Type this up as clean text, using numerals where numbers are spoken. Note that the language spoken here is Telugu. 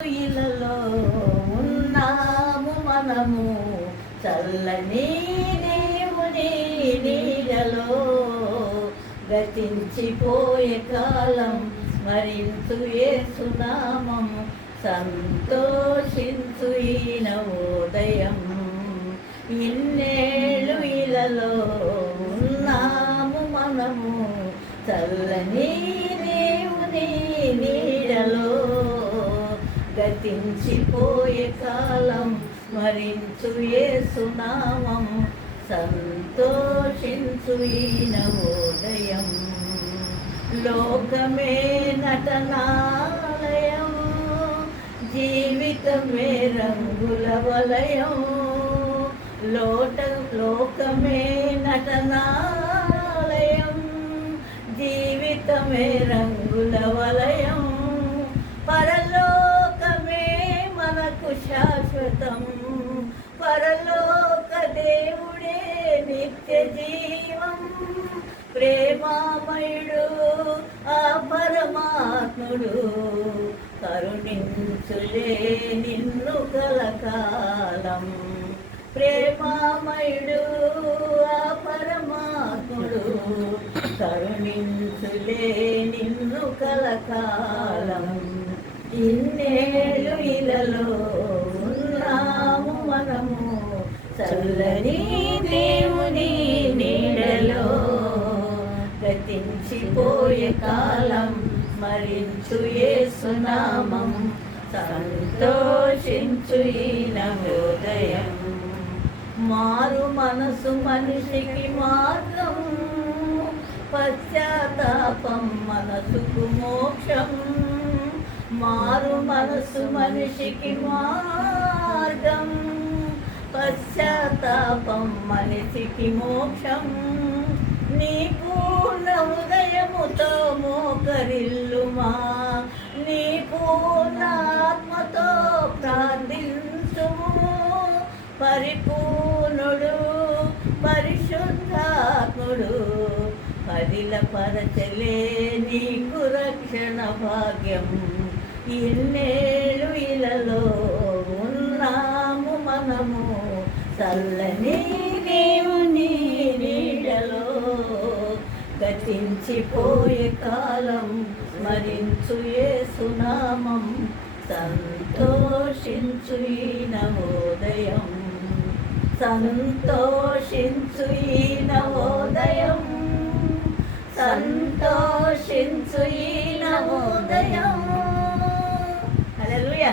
ఇలలో ఉన్నాము మనము చల్లని దేవుని నీడలో గతించిపోయే కాలం స్మరించు యేసునామం సంతోషించు ఈ నవోదయం. ఇన్నేళ్ళు ఇలలో ఉన్నాము మనము చల్లని దేవుని నీడలో గతించిపోయే కాలం స్మరించు యేసునామం సంతోషించు ఈ నవోదయం. లోకమే నటనాలయం, జీవితమే రంగుల వలయం. లోకమే నటనాలయం, జీవితమే రంగుల వలయం. పరలోకమే మనకు శాశ్వతం, పరలోక దేవుడే నిత్య జీవం. ప్రేమామయుడు ఆ పరమాత్ముడు కరుణించులే నిన్ను కలకాలం. ప్రేమామయుడు ఆ పరమాత్ముడు కరుణించులే నిన్ను కలకాలం. ఇన్నేళ్ళు ఇలలో ఉన్నాము మనము చల్లని దేవుని నీడలో గతించిపోయే కాలం స్మరించు యేసునామం సంతోషించు ఈ నవోదయం. మారు మనసు మనిషికి మార్గం, పశ్చాత్తాపం మనసుకు మోక్షం. మారు మనసు మనిషికి మార్గం, పశ్చాత్తాపం మనిషికి మోక్షం. నీ పూర్ణ హృదయముతో మోకరిల్లుమా, నీ పూర్ణ ఆత్మతో ప్రార్థించుము. పరిపూర్ణుడు పరిశుద్ధాత్ముడు పరచలే నీకు రక్షణ భాగ్యం. ఇన్నేళ్ళు ఇలలో ఉన్నాము మనము చల్లని దేవుని నీడలో గతించిపోయే కాలం స్మరించు యేసునామం సంతోషించు ఈ నవోదయం. సంతోషించు ఈ నవోదయం, సంతోషించు ఈ నవోదయం. హల్లెలూయా.